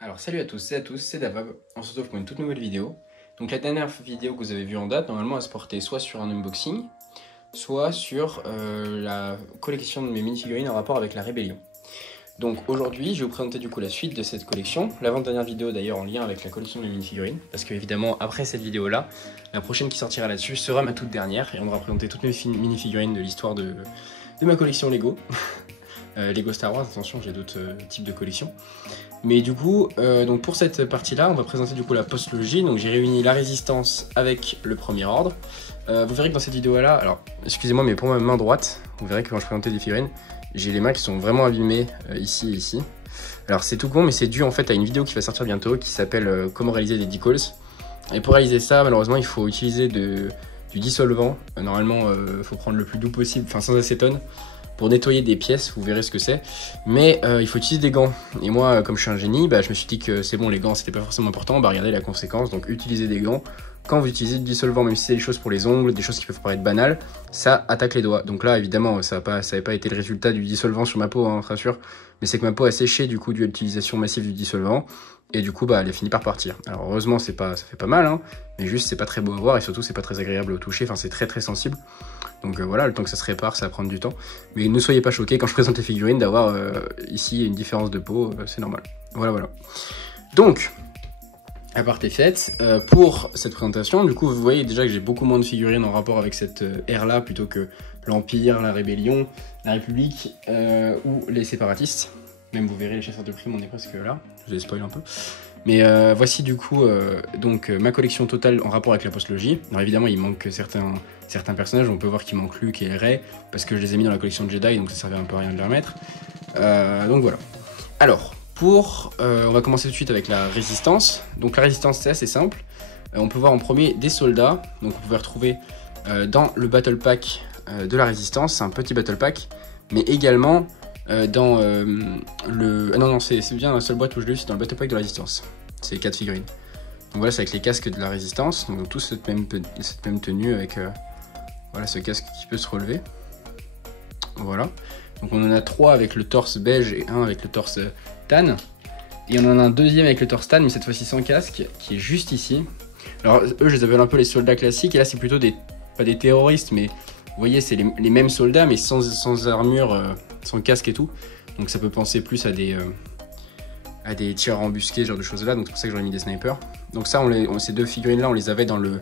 Alors salut à tous et à tous, c'est Davab, on se retrouve pour une toute nouvelle vidéo. Donc la dernière vidéo que vous avez vue en date, normalement elle se portait soit sur un unboxing, soit sur la collection de mes mini-figurines en rapport avec la rébellion. Donc aujourd'hui je vais vous présenter du coup la suite de cette collection, l'avant-dernière vidéo d'ailleurs en lien avec la collection de mes mini-figurines, parce que évidemment après cette vidéo là, la prochaine qui sortira là-dessus sera ma toute dernière, et on va présenter toutes mes mini-figurines de l'histoire de ma collection Lego. Lego Star Wars, attention j'ai d'autres types de collections. Mais du coup, donc pour cette partie-là, on va présenter du coup la postlogie. Donc j'ai réuni la résistance avec le premier ordre. Vous verrez que dans cette vidéo-là, alors excusez-moi, mais pour ma main droite, vous verrez que quand je présentais des figurines, j'ai les mains qui sont vraiment abîmées ici et ici. Alors c'est tout con, mais c'est dû en fait à une vidéo qui va sortir bientôt qui s'appelle comment réaliser des decals. Et pour réaliser ça, malheureusement, il faut utiliser du dissolvant. Normalement, il faut prendre le plus doux possible, enfin sans acétone, pour nettoyer des pièces, vous verrez ce que c'est. Mais il faut utiliser des gants. Et moi, comme je suis un génie, je me suis dit que c'est bon, les gants, c'était pas forcément important. Regardez la conséquence, donc utilisez des gants. Quand vous utilisez du dissolvant, même si c'est des choses pour les ongles, des choses qui peuvent paraître banales, ça attaque les doigts. Donc là, évidemment, ça n'avait pas été le résultat du dissolvant sur ma peau, hein, très sûr. Mais c'est que ma peau a séché du coup dû à l'utilisation massive du dissolvant. Et du coup, elle a fini par partir. Alors heureusement, ça fait pas mal, hein, mais juste c'est pas très beau à voir et surtout c'est pas très agréable au toucher. Enfin, c'est très sensible. Donc voilà, le temps que ça se répare, ça va prendre du temps. Mais ne soyez pas choqués quand je présente les figurines d'avoir ici une différence de peau, c'est normal. Voilà. Donc, à part tes fêtes, pour cette présentation, du coup, vous voyez déjà que j'ai beaucoup moins de figurines en rapport avec cette ère-là plutôt que l'Empire, la Rébellion, la République ou les séparatistes. Même vous verrez, les chasseurs de primes, on est presque là. Je les spoil un peu. Mais voici du coup ma collection totale en rapport avec la postlogie. Alors évidemment, il manque certains personnages. On peut voir qu'il manque Luke et Rey parce que je les ai mis dans la collection de Jedi, donc ça servait un peu à rien de les remettre. Donc voilà. Alors, on va commencer tout de suite avec la résistance. Donc la résistance, c'est assez simple. On peut voir en premier des soldats. Donc vous pouvez retrouver dans le battle pack de la résistance. C'est un petit battle pack, mais également dans le... Ah non, c'est bien la seule boîte où je l'ai eu, c'est dans le battle pack de la résistance. C'est 4 figurines. Donc voilà, c'est avec les casques de la résistance. Donc tous cette même tenue avec voilà, ce casque qui peut se relever. Voilà. Donc on en a 3 avec le torse beige et 1 avec le torse tan. Et on en a un deuxième avec le torse tan, mais cette fois-ci sans casque, qui est juste ici. Alors eux, je les appelle un peu les soldats classiques. Et là, c'est plutôt pas des terroristes, mais vous voyez, c'est les mêmes soldats, mais sans armure, sans casque et tout. Donc ça peut penser plus à des tireurs embusqués, ce genre de choses là. Donc c'est pour ça que j'aurais mis des snipers. Donc ça, ces deux figurines là, on les avait dans le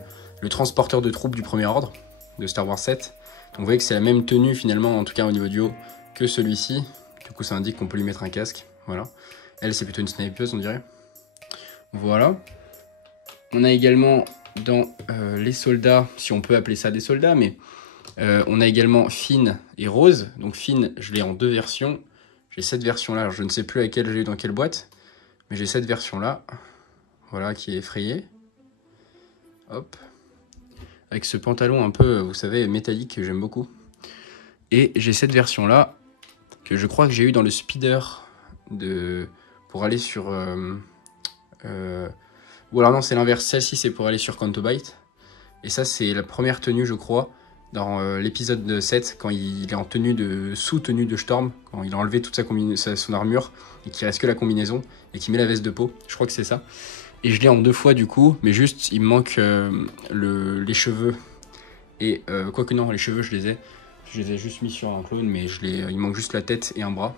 transporteur de troupes du premier ordre de Star Wars 7. Donc vous voyez que c'est la même tenue finalement, en tout cas au niveau du haut, que celui-ci. Du coup ça indique qu'on peut lui mettre un casque. Voilà. Elle, c'est plutôt une snipeuse, on dirait. Voilà. On a également dans les soldats, si on peut appeler ça des soldats, mais on a également Finn et Rose. Donc Finn, je l'ai en 2 versions. J'ai cette version-là, alors je ne sais plus laquelle j'ai eu dans quelle boîte, mais j'ai cette version-là, voilà, qui est effrayée. Hop. Avec ce pantalon un peu, vous savez, métallique, que j'aime beaucoup. Et j'ai cette version-là, que je crois que j'ai eu dans le speeder pour aller sur... ou alors non, c'est l'inverse, celle-ci c'est pour aller sur Canto Bight. Et ça, c'est la première tenue, je crois, dans l'épisode 7, quand il est en sous-tenue de Storm, quand il a enlevé toute son armure, et qu'il reste que la combinaison, et qu'il met la veste de peau. Je crois que c'est ça. Et je l'ai en 2 fois du coup, mais juste, il me manque les cheveux. Et quoique non, les cheveux, je les ai juste mis sur un clone, mais il manque juste la tête et un bras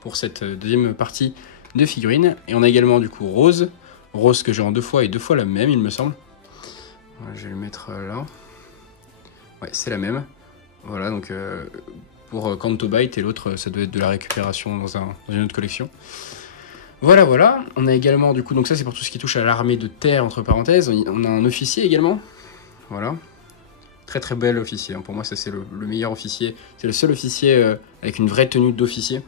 pour cette deuxième partie de figurines. Et on a également du coup Rose. Rose que j'ai en 2 fois et 2 fois la même, il me semble. Voilà, je vais le mettre là. Ouais, c'est la même. Voilà, donc pour Canto Bight et l'autre, ça doit être de la récupération dans une autre collection. Voilà. On a également, du coup, donc ça c'est pour tout ce qui touche à l'armée de terre, entre parenthèses. On a un officier également. Voilà. Très bel officier. Pour moi, ça c'est le meilleur officier. C'est le seul officier avec une vraie tenue d'officier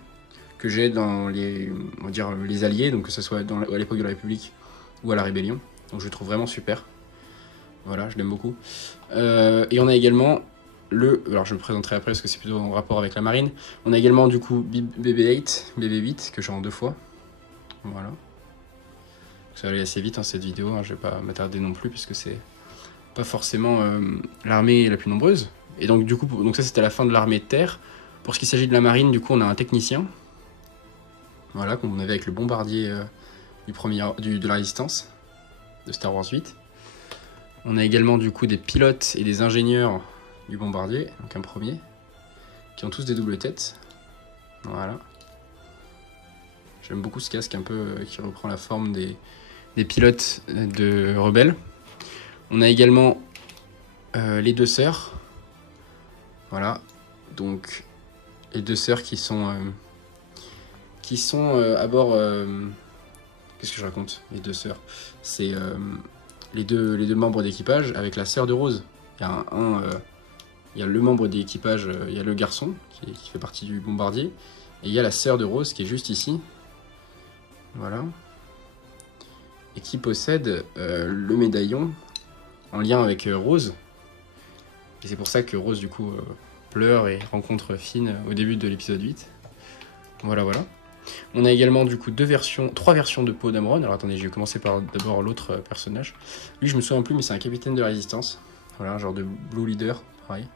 que j'ai dans on va dire, les alliés, donc que ce soit à l'époque de la République ou à la Rébellion. Donc je le trouve vraiment super. Voilà, je l'aime beaucoup. Et on a également alors je le présenterai après parce que c'est plutôt en rapport avec la marine. On a également du coup BB8 que j'ai en 2 fois. Voilà. Ça va aller assez vite cette vidéo, hein, je vais pas m'attarder non plus puisque c'est pas forcément l'armée la plus nombreuse. Et donc du coup, ça c'était la fin de l'armée de terre. Pour ce qui s'agit de la marine, du coup on a un technicien. Voilà, comme on avait avec le bombardier de la Résistance, de Star Wars 8. On a également du coup des pilotes et des ingénieurs du bombardier, donc un premier, qui ont tous des doubles têtes. Voilà. J'aime beaucoup ce casque un peu qui reprend la forme des pilotes de Rebelle. On a également les deux sœurs. Voilà. Donc les deux sœurs qui sont à bord. Qu'est-ce que je raconte? Les deux sœurs. C'est les deux membres d'équipage avec la sœur de Rose. Il y a le membre d'équipage, il y a le garçon qui fait partie du bombardier. Et il y a la sœur de Rose qui est juste ici. Voilà. Et qui possède le médaillon en lien avec Rose. Et c'est pour ça que Rose, du coup, pleure et rencontre Finn au début de l'épisode 8. Voilà, voilà. On a également, du coup, trois versions de Poe Dameron. Alors attendez, je vais commencer par d'abord l'autre personnage. Lui, je me souviens plus, mais c'est un capitaine de la Résistance. Voilà, un genre de Blue Leader, pareil.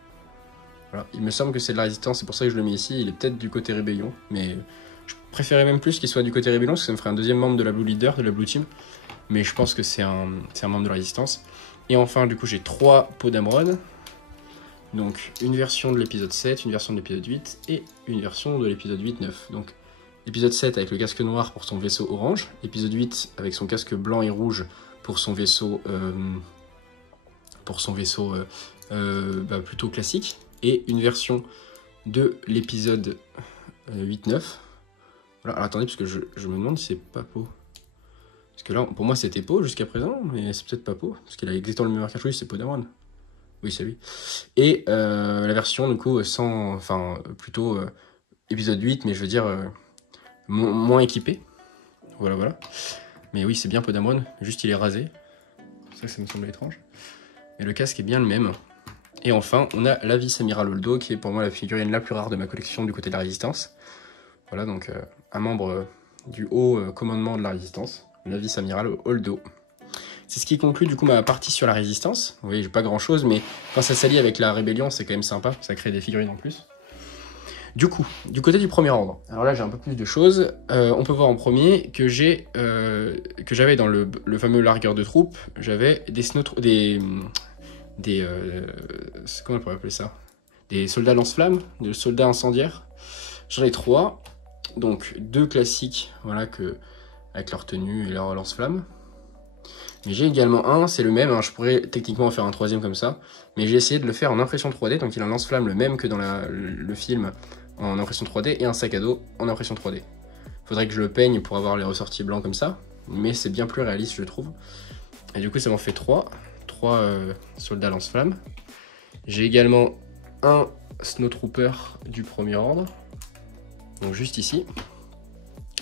Voilà. Il me semble que c'est de la Résistance, c'est pour ça que je le mets ici. Il est peut-être du côté Rébellion, mais je préférais même plus qu'il soit du côté Rébellion, parce que ça me ferait un deuxième membre de la Blue Leader, de la Blue Team. Mais je pense que c'est un membre de la Résistance. Et enfin, du coup, j'ai 3 Poe Dameron. Donc, une version de l'épisode 7, une version de l'épisode 8 et une version de l'épisode 8-9. Donc, l'épisode 7 avec le casque noir pour son vaisseau orange. L'épisode 8 avec son casque blanc et rouge pour son vaisseau, plutôt classique. Et une version de l'épisode 8-9. Voilà, alors attendez, parce que je me demande si c'est pas Poe. Parce que là, pour moi, c'était Poe jusqu'à présent, mais c'est peut-être pas Poe, parce qu'il a exactement le même marquage. Oui, c'est Poe Dameron. Oui, c'est lui. Et la version, du coup, plutôt épisode 8, mais je veux dire, moins équipé. Voilà, voilà. Mais oui, c'est bien Poe Dameron, juste il est rasé. C'est ça que ça me semble étrange. Mais le casque est bien le même. Et enfin, on a la vice-amiral Holdo, qui est pour moi la figurine la plus rare de ma collection du côté de la Résistance. Voilà, donc un membre du haut commandement de la Résistance, la vice-amiral Holdo. C'est ce qui conclut du coup ma partie sur la Résistance. Vous voyez, j'ai pas grand chose, mais quand ça s'allie avec la Rébellion, c'est quand même sympa, ça crée des figurines en plus. Du coup, du côté du Premier Ordre, alors là j'ai un peu plus de choses. On peut voir en premier que j'avais dans le fameux largueur de troupes, j'avais comment on pourrait appeler ça? Des soldats lance-flammes, des soldats incendiaires. J'en ai 3, donc 2 classiques, voilà, avec leur tenue et leur lance-flammes. Mais j'ai également un, c'est le même, hein, je pourrais techniquement en faire un 3e comme ça, mais j'ai essayé de le faire en impression 3D, donc il a un lance-flamme le même que dans le film en impression 3D, et un sac à dos en impression 3D. Faudrait que je le peigne pour avoir les ressortis blancs comme ça, mais c'est bien plus réaliste je trouve. Et du coup ça m'en fait 3 soldats lance-flammes. J'ai également un Snowtrooper du Premier Ordre, donc juste ici.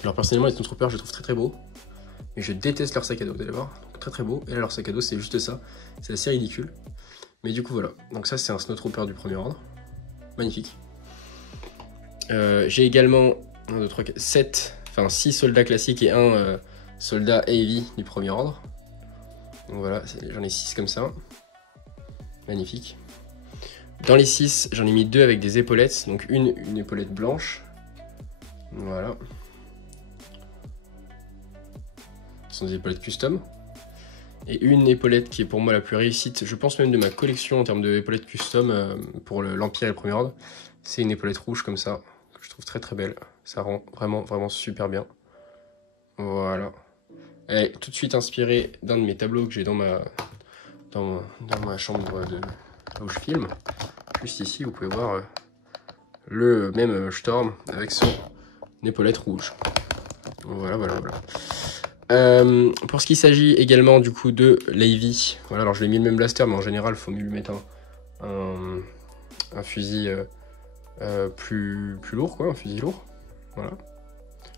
Alors personnellement les Snowtroopers je les trouve très très beaux, mais je déteste leur sac à dos, vous allez voir. Très très beau, et là leur sac à dos c'est juste ça, c'est assez ridicule. Mais du coup voilà, donc ça c'est un Snowtrooper du Premier Ordre, magnifique. J'ai également 1, 2, 3, 4, 6 soldats classiques et un soldat Heavy du Premier Ordre. Donc voilà, j'en ai 6 comme ça, magnifique. Dans les 6, j'en ai mis 2 avec des épaulettes, donc une épaulette blanche, voilà. Ce sont des épaulettes custom. Et une épaulette qui est pour moi la plus réussite, je pense même de ma collection en termes d'épaulettes custom pour l'Empire et le Premier Ordre. C'est une épaulette rouge comme ça, que je trouve très très belle. Ça rend vraiment vraiment super bien. Voilà. Elle est tout de suite inspirée d'un de mes tableaux que j'ai dans ma chambre où je filme. Juste ici, vous pouvez voir le même Storm avec son épaulette rouge. Voilà, voilà, voilà. Pour ce qui s'agit également du coup de l'Heavy, voilà, alors je lui ai mis le même blaster, mais en général il faut mieux lui mettre un fusil plus lourd, quoi, un fusil lourd. Voilà,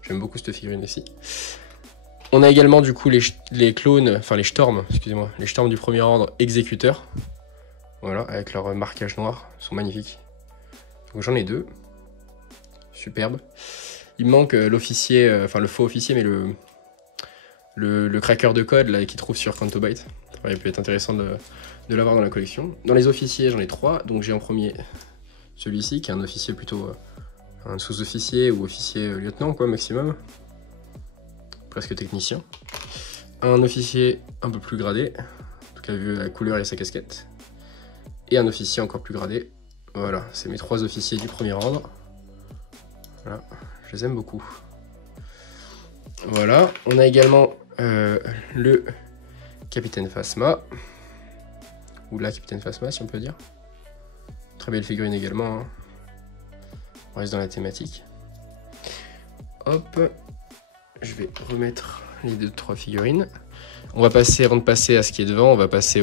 j'aime beaucoup cette figurine ici. On a également du coup les clones, enfin les Storms, excusez-moi, les Storms du Premier Ordre exécuteurs. Voilà, avec leur marquage noir, ils sont magnifiques. Donc j'en ai 2, superbe. Il me manque l'officier, enfin le faux officier, mais le cracker de code là qu'il trouve sur Cantobyte. Ça aurait pu être intéressant de l'avoir dans la collection. Dans les officiers, j'en ai 3. Donc j'ai en premier celui-ci qui est un officier plutôt un sous-officier ou officier lieutenant quoi maximum. presque technicien. Un officier un peu plus gradé, en tout cas vu la couleur et sa casquette. Et un officier encore plus gradé. Voilà, c'est mes 3 officiers du premier ordre. Voilà, je les aime beaucoup. Voilà, on a également le capitaine Phasma. Ou la capitaine Phasma, si on peut dire. Très belle figurine également. Hein. On reste dans la thématique. Hop, je vais remettre les 2-3 figurines. On va passer, avant de passer à ce qui est devant, on va passer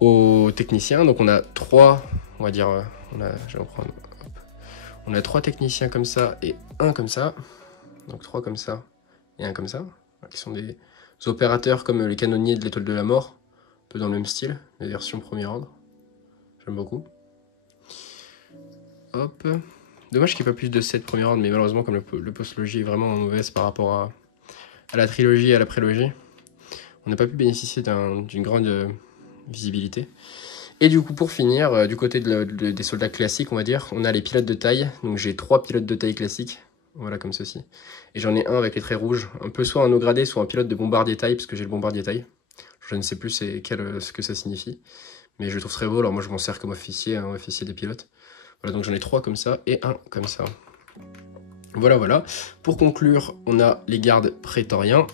au technicien. Donc on a 3, on va dire, je vais reprendre. Hop. On a 3 techniciens comme ça et un comme ça. Donc 3 comme ça et un comme ça. Qui sont des opérateurs comme les canonniers de l'étoile de la mort. Un peu dans le même style, les versions premier ordre. J'aime beaucoup. Hop. Dommage qu'il n'y ait pas plus de 7 premier ordre, mais malheureusement, comme le postlogie est vraiment mauvaise par rapport à la trilogie et à la prélogie, on n'a pas pu bénéficier d'une grande visibilité. Et du coup, pour finir, du côté des soldats classiques, on va dire, on a les pilotes de taille. Donc j'ai 3 pilotes de taille classiques, voilà comme ceci. Et j'en ai un avec les traits rouges, un peu soit un haut gradé, soit un pilote de bombardier taille, parce que j'ai le bombardier taille. Je ne sais plus ce que ça signifie, mais je le trouve très beau. Alors moi, je m'en sers comme officier, un officier des pilotes. Voilà, donc j'en ai 3 comme ça et un comme ça. Voilà, voilà. Pour conclure, on a les gardes prétoriens.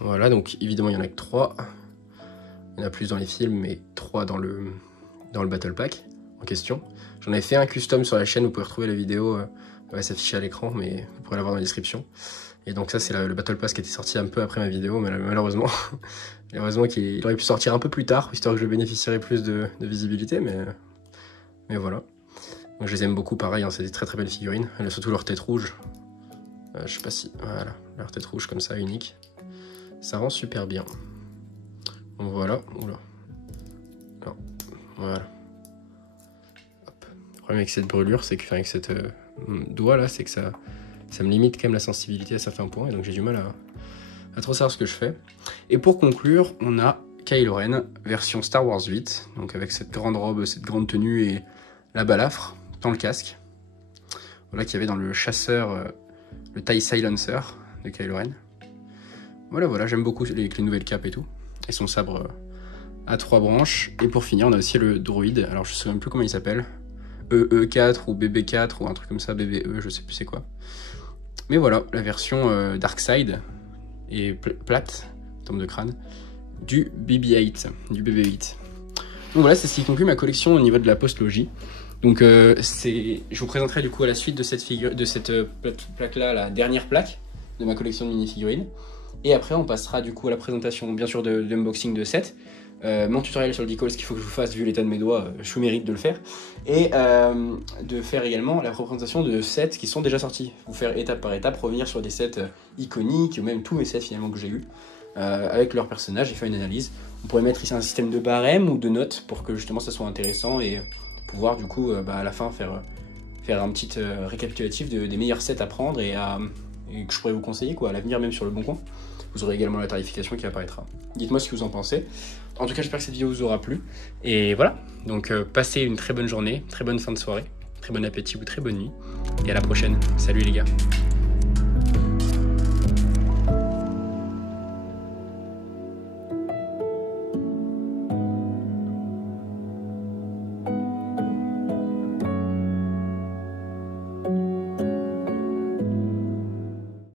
Voilà, donc évidemment, il n'y en a que 3. Il y en a plus dans les films, mais 3 dans le Battle Pack en question. J'en ai fait un custom sur la chaîne, vous pouvez retrouver la vidéo, elle va s'afficher à l'écran, mais vous pourrez la voir dans la description. Et donc ça, c'est le Battle Pass qui était sorti un peu après ma vidéo, mais malheureusement, il aurait pu sortir un peu plus tard, histoire que je bénéficierais plus de visibilité, mais voilà. Donc je les aime beaucoup, pareil, hein, c'est des très très belles figurines. Surtout leur tête rouge. Je sais pas si... Voilà, leur tête rouge comme ça, unique. Ça rend super bien. Donc voilà. Oula. Non. Voilà. Hop. Le problème avec cette brûlure, c'est que... Enfin, avec cette doigt là, c'est que ça me limite quand même la sensibilité à certains points. Et donc j'ai du mal à trop savoir ce que je fais. Et pour conclure, on a Kylo Ren, version Star Wars 8. Donc avec cette grande robe, cette grande tenue et la balafre dans le casque. Voilà qu'il y avait dans le chasseur, le TIE Silencer de Kylo Ren. Voilà, voilà, j'aime beaucoup les nouvelles capes et tout. Et son sabre à 3 branches. Et pour finir, on a aussi le droïde. Alors je ne sais même plus comment il s'appelle. EE4 ou BB4 ou un truc comme ça, BBE, je sais plus c'est quoi. Mais voilà, la version Darkside et plate, tombe de crâne, du BB-8, du BB-8. Donc voilà, c'est ce qui conclut ma collection au niveau de la postlogie. Donc je vous présenterai du coup à la suite de cette plaque-là, la dernière plaque de ma collection de mini-figurines. Et après, on passera du coup à la présentation, bien sûr, de l'unboxing de set. Mon tutoriel sur le decal, ce qu'il faut que je vous fasse, vu l'état de mes doigts, je vous mérite de le faire. Et de faire également la représentation de sets qui sont déjà sortis. Vous faire étape par étape, revenir sur des sets iconiques, ou même tous mes sets finalement que j'ai eu, avec leurs personnages et faire une analyse. On pourrait mettre ici un système de barème ou de notes pour que justement ça soit intéressant et pouvoir du coup à la fin faire un petit récapitulatif des meilleurs sets à prendre et que je pourrais vous conseiller quoi, à l'avenir même sur le Bon Coin. Vous aurez également la tarification qui apparaîtra. Dites-moi ce que vous en pensez. En tout cas, j'espère que cette vidéo vous aura plu. Et voilà, donc passez une très bonne journée, très bonne fin de soirée, très bon appétit ou très bonne nuit. Et à la prochaine. Salut les gars.